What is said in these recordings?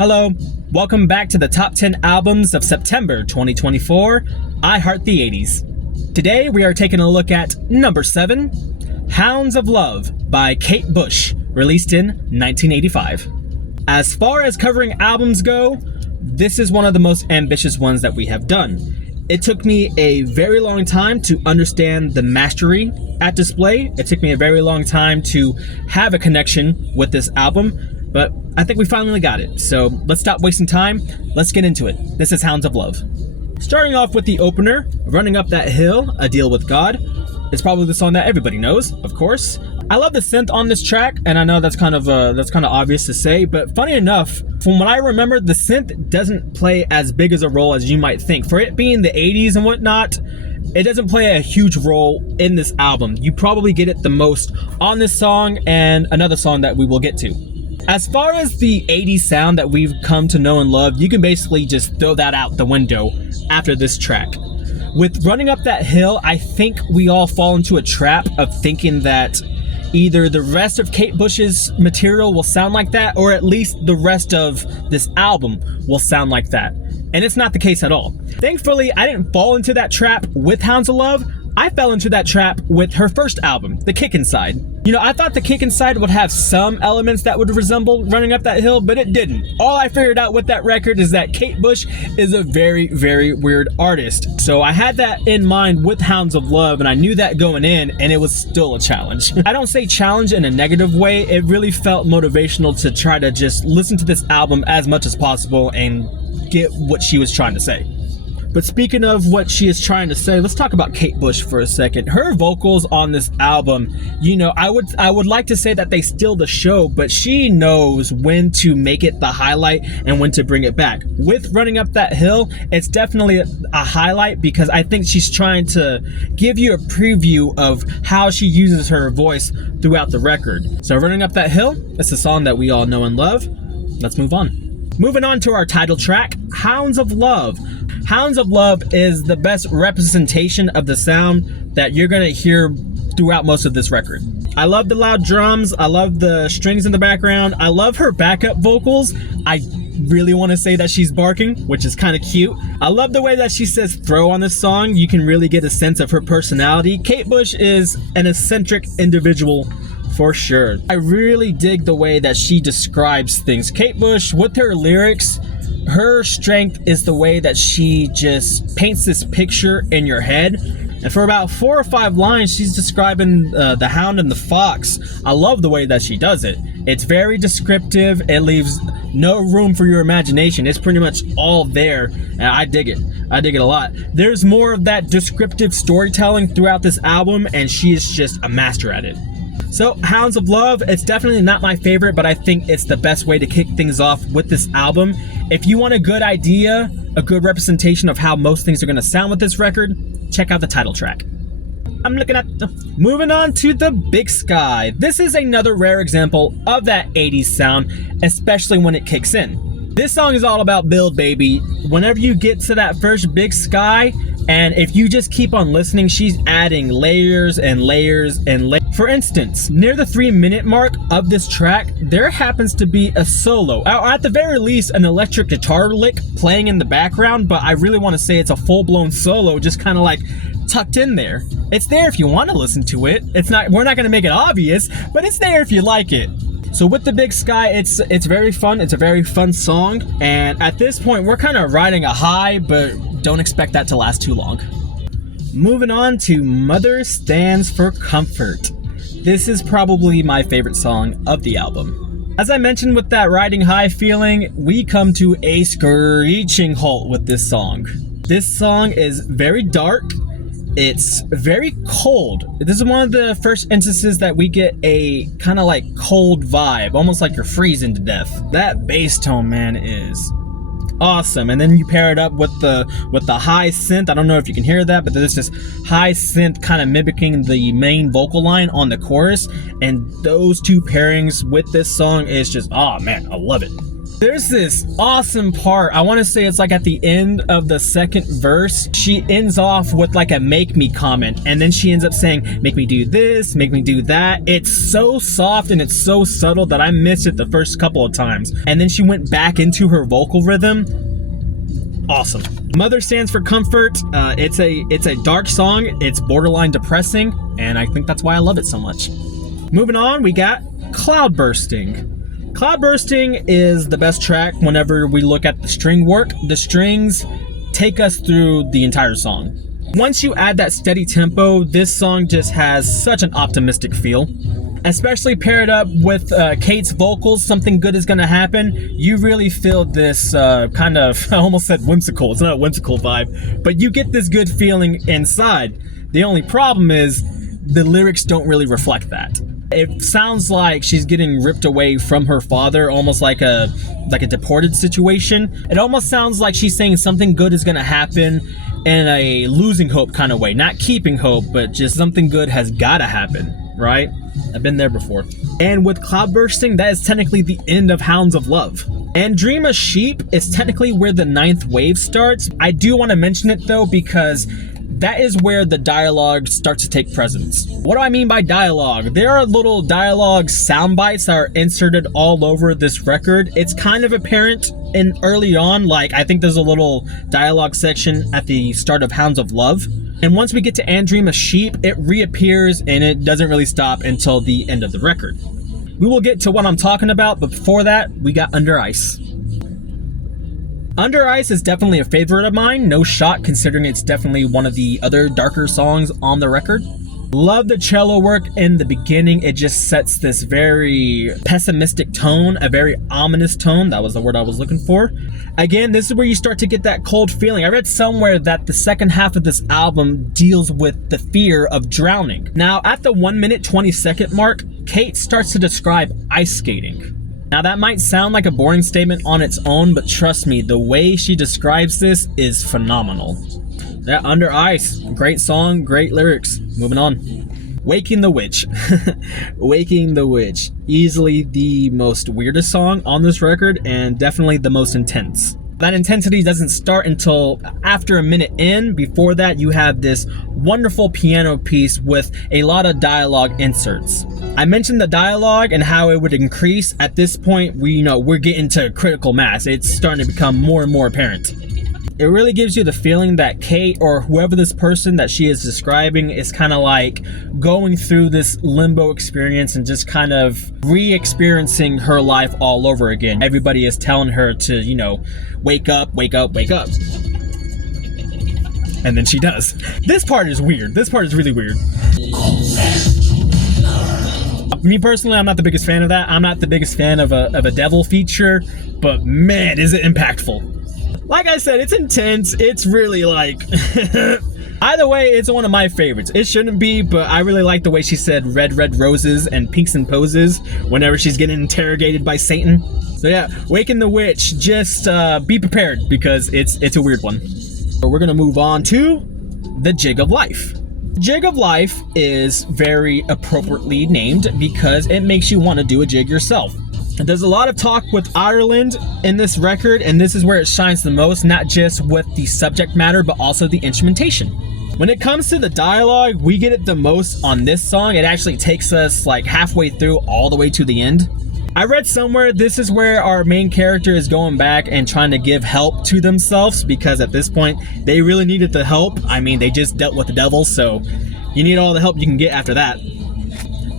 Hello, welcome back to the top 10 albums of September 2024. I Heart the 80s. Today we are taking a look at number 7, Hounds of Love by Kate Bush, released in 1985. As far as covering albums go, this is one of the most ambitious ones that we have done. It took me a very long time to understand the mastery at display. It took me a very long time to have a connection with this album, but I think we finally got it. So let's stop wasting time. Let's get into it. This is Hounds of Love. Starting off with the opener, Running Up That Hill, A Deal with God. It's probably the song that everybody knows, of course. I love the synth on this track, and I know that's kind of obvious to say, but funny enough, from what I remember, the synth doesn't play as big as a role as you might think. For it being the 80s and whatnot, it doesn't play a huge role in this album. You probably get it the most on this song and another song that we will get to. As far as the 80s sound that we've come to know and love, you can basically just throw that out the window after this track. With Running Up That Hill, I think we all fall into a trap of thinking that either the rest of Kate Bush's material will sound like that, or at least the rest of this album will sound like that. And it's not the case at all. Thankfully, I didn't fall into that trap with Hounds of Love. I fell into that trap with her first album, The Kick Inside. You know, I thought The Kick Inside would have some elements that would resemble Running Up That Hill, but it didn't. All I figured out with that record is that Kate Bush is a very, very weird artist. So I had that in mind with Hounds of Love, and I knew that going in, and it was still a challenge. I don't say challenge in a negative way. It really felt motivational to try to just listen to this album as much as possible and get what she was trying to say. But speaking of what she is trying to say, let's talk about Kate Bush for a second. Her vocals on this album, you know, I would like to say that they steal the show, but she knows when to make it the highlight and when to bring it back. With Running Up That Hill, it's definitely a highlight because I think she's trying to give you a preview of how she uses her voice throughout the record. So Running Up That Hill, it's a song that we all know and love. Let's move on. Moving on to our title track, Hounds of Love. Hounds of Love is the best representation of the sound that you're going to hear throughout most of this record. I love the loud drums. I love the strings in the background. I love her backup vocals. I really want to say that she's barking, which is kind of cute. I love the way that she says throw on this song. You can really get a sense of her personality. Kate Bush is an eccentric individual for sure. I really dig the way that she describes things. Kate Bush, with her lyrics, her strength is the way that she just paints this picture in your head. And for about 4 or 5 lines, she's describing the hound and the fox. I love the way that she does it. It's very descriptive. It leaves no room for your imagination. It's pretty much all there, and I dig it. I dig it a lot. There's more of that descriptive storytelling throughout this album, and she is just a master at it. So, Hounds of Love, it's definitely not my favorite, but I think it's the best way to kick things off with this album. If you want a good idea, a good representation of how most things are going to sound with this record, check out the title track. Moving on to The Big Sky. This is another rare example of that 80s sound, especially when it kicks in. This song is all about build, baby. Whenever you get to that first big sky, and if you just keep on listening, she's adding layers and layers and layers. For instance, near the 3-minute mark of this track, there happens to be a solo, or at the very least, an electric guitar lick playing in the background, but I really want to say it's a full-blown solo, just kind of like tucked in there. It's there if you want to listen to it. We're not going to make it obvious, but it's there if you like it. So with The Big Sky, it's very fun. It's a very fun song, and at this point, we're kind of riding a high, but don't expect that to last too long. Moving on to Mother Stands for Comfort. This is probably my favorite song of the album. As I mentioned with that riding high feeling, we come to a screeching halt with this song. This song is very dark. It's very cold. This is one of the first instances that we get a kind of like cold vibe, almost like you're freezing to death. That bass tone, man, is awesome. And then you pair it up with the high synth. I don't know if you can hear that, but there's this high synth kind of mimicking the main vocal line on the chorus, and those two pairings with this song is just, oh man, I love it. There's this awesome part. I want to say it's like at the end of the second verse. She ends off with like a make me comment, and then she ends up saying, make me do this, make me do that. It's so soft and it's so subtle that I missed it the first couple of times. And then she went back into her vocal rhythm. Awesome. Mother stands for comfort. It's a dark song. It's borderline depressing, and I think that's why I love it so much. Moving on, we got Cloud Bursting. Cloud Bursting is the best track whenever we look at the string work. The strings take us through the entire song. Once you add that steady tempo, this song just has such an optimistic feel. Especially paired up with Kate's vocals, something good is gonna happen. You really feel this kind of, I almost said whimsical, it's not a whimsical vibe, but you get this good feeling inside. The only problem is the lyrics don't really reflect that. It sounds like she's getting ripped away from her father, almost like a deported situation. It almost sounds like she's saying something good is gonna happen in a losing hope kind of way. Not keeping hope, but just something good has gotta happen, right? I've been there before. And with Cloud Bursting, that is technically the end of Hounds of Love. And Dream a Sheep is technically where the 9th wave starts. I do want to mention it though, because that is where the dialogue starts to take precedence. What do I mean by dialogue? There are little dialogue sound bites that are inserted all over this record. It's kind of apparent in early on, like I think there's a little dialogue section at the start of Hounds of Love. And once we get to And Dream a Sheep, it reappears and it doesn't really stop until the end of the record. We will get to what I'm talking about, but before that, we got Under Ice. Under Ice is definitely a favorite of mine, no shot, considering it's definitely one of the other darker songs on the record. Love the cello work in the beginning. It just sets this very pessimistic tone, a very ominous tone. That was the word I was looking for. Again, this is where you start to get that cold feeling. I read somewhere that the second half of this album deals with the fear of drowning. Now, at the 1 minute 20 second mark, Kate starts to describe ice skating. Now that might sound like a boring statement on its own, but trust me, the way she describes this is phenomenal. Yeah, Under Ice, great song, great lyrics. Moving on. Waking the Witch. Waking the Witch. Easily the most weirdest song on this record and definitely the most intense. That intensity doesn't start until after a minute in. Before that, you have this wonderful piano piece with a lot of dialogue inserts. I mentioned the dialogue and how it would increase. At this point, we're getting to critical mass. It's starting to become more and more apparent. It really gives you the feeling that Kate, or whoever this person that she is describing, is kind of like going through this limbo experience and just kind of re-experiencing her life all over again. Everybody is telling her to, wake up, wake up, wake up. And then she does. This part is weird. This part is really weird. Me personally, I'm not the biggest fan of that. I'm not the biggest fan of a devil feature, but man, is it impactful. Like I said, it's intense. It's really like... Either way, it's one of my favorites. It shouldn't be, but I really like the way she said red, red roses and pinks and poses whenever she's getting interrogated by Satan. So yeah, Waking the Witch, just be prepared because it's a weird one. So we're gonna move on to The Jig of Life. Jig of Life is very appropriately named because it makes you want to do a jig yourself. There's a lot of talk with Ireland in this record, and this is where it shines the most, not just with the subject matter, but also the instrumentation. When it comes to the dialogue, we get it the most on this song. It actually takes us like halfway through all the way to the end. I read somewhere this is where our main character is going back and trying to give help to themselves, because at this point, they really needed the help. I mean, they just dealt with the devil, so you need all the help you can get after that.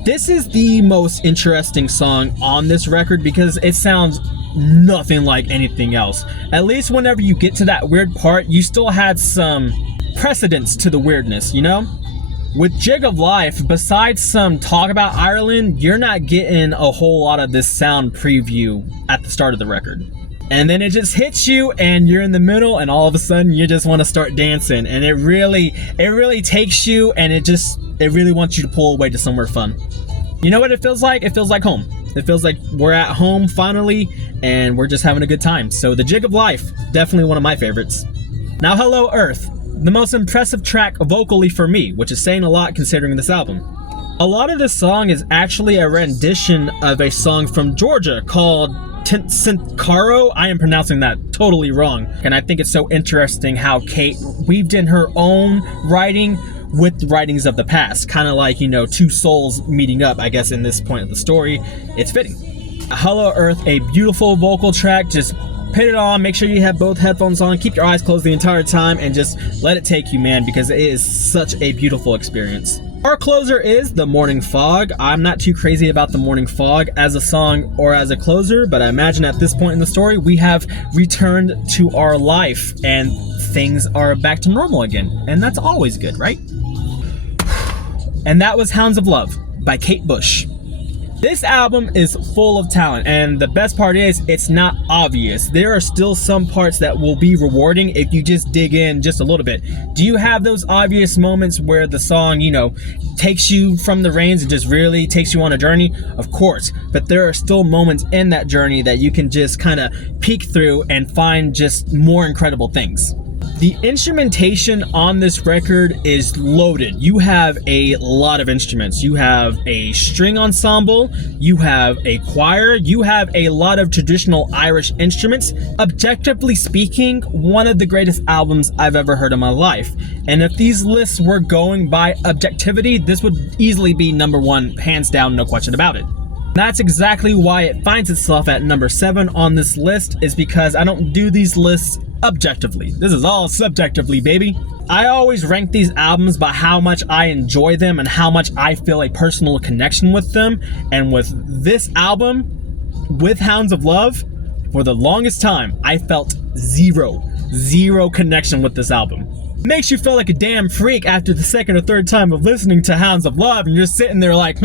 This is the most interesting song on this record because it sounds nothing like anything else. At least whenever you get to that weird part, you still had some precedence to the weirdness, With Jig of Life, besides some talk about Ireland, you're not getting a whole lot of this sound preview at the start of the record. And then it just hits you and you're in the middle and all of a sudden you just want to start dancing, and it really takes you, and it really wants you to pull away to somewhere fun. You know what it feels like? It feels like home. It feels like we're at home finally and we're just having a good time. So The Jig of Life, definitely one of my favorites. Now Hello Earth, the most impressive track vocally for me, which is saying a lot considering this album. A lot of this song is actually a rendition of a song from Georgia called Caro. I am pronouncing that totally wrong. And I think it's so interesting how Kate weaved in her own writing with the writings of the past. Kind of like, you know, two souls meeting up, I guess, in this point of the story. It's fitting. Hello Earth, a beautiful vocal track. Just put it on, make sure you have both headphones on, keep your eyes closed the entire time, and just let it take you, man, because it is such a beautiful experience. Our closer is The Morning Fog. I'm not too crazy about The Morning Fog as a song or as a closer, but I imagine at this point in the story, we have returned to our life and things are back to normal again. And that's always good, right? And that was Hounds of Love by Kate Bush. This album is full of talent, and the best part is it's not obvious. There are still some parts that will be rewarding if you just dig in just a little bit. Do you have those obvious moments where the song, you know, takes you from the reins and just really takes you on a journey? Of course, but there are still moments in that journey that you can just kind of peek through and find just more incredible things. The instrumentation on this record is loaded. You have a lot of instruments. You have a string ensemble, you have a choir, you have a lot of traditional Irish instruments. Objectively speaking, one of the greatest albums I've ever heard in my life. And if these lists were going by objectivity, this would easily be number one, hands down, no question about it. That's exactly why it finds itself at number 7 on this list, is because I don't do these lists objectively. This is all subjectively, baby. I always rank these albums by how much I enjoy them and how much I feel a personal connection with them. And with this album, with Hounds of Love, for the longest time, I felt zero connection with this album. Makes you feel like a damn freak after the second or third time of listening to Hounds of Love, and you're sitting there like,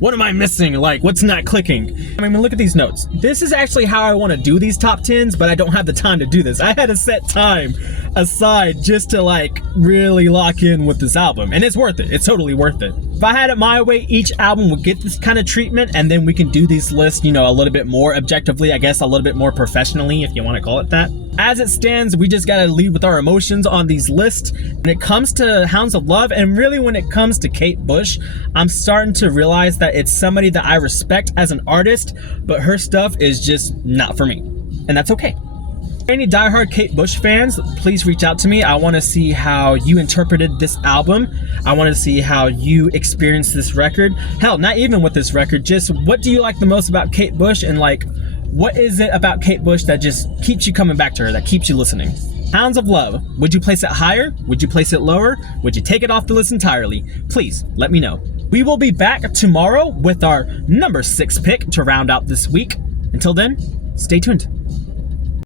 what am I missing? Like, what's not clicking? I mean, look at these notes. This is actually how I want to do these top 10s, but I don't have the time to do this. I had to set time aside just to like really lock in with this album, and it's worth it. It's totally worth it. If I had it my way, each album would get this kind of treatment, and then we can do these lists, you know, a little bit more objectively, I guess a little bit more professionally, if you want to call it that. As it stands, we just gotta lead with our emotions on these lists. When it comes to Hounds of Love, and really when it comes to Kate Bush, I'm starting to realize that it's somebody that I respect as an artist, but her stuff is just not for me. And that's okay. Any diehard Kate Bush fans, please reach out to me. I want to see how you interpreted this album. I want to see how you experienced this record. Hell, not even with this record, just what do you like the most about Kate Bush, and like, what is it about Kate Bush that just keeps you coming back to her, that keeps you listening? Hounds of Love, would you place it higher? Would you place it lower? Would you take it off the list entirely? Please let me know. We will be back tomorrow with our number 6 pick to round out this week. Until then, stay tuned.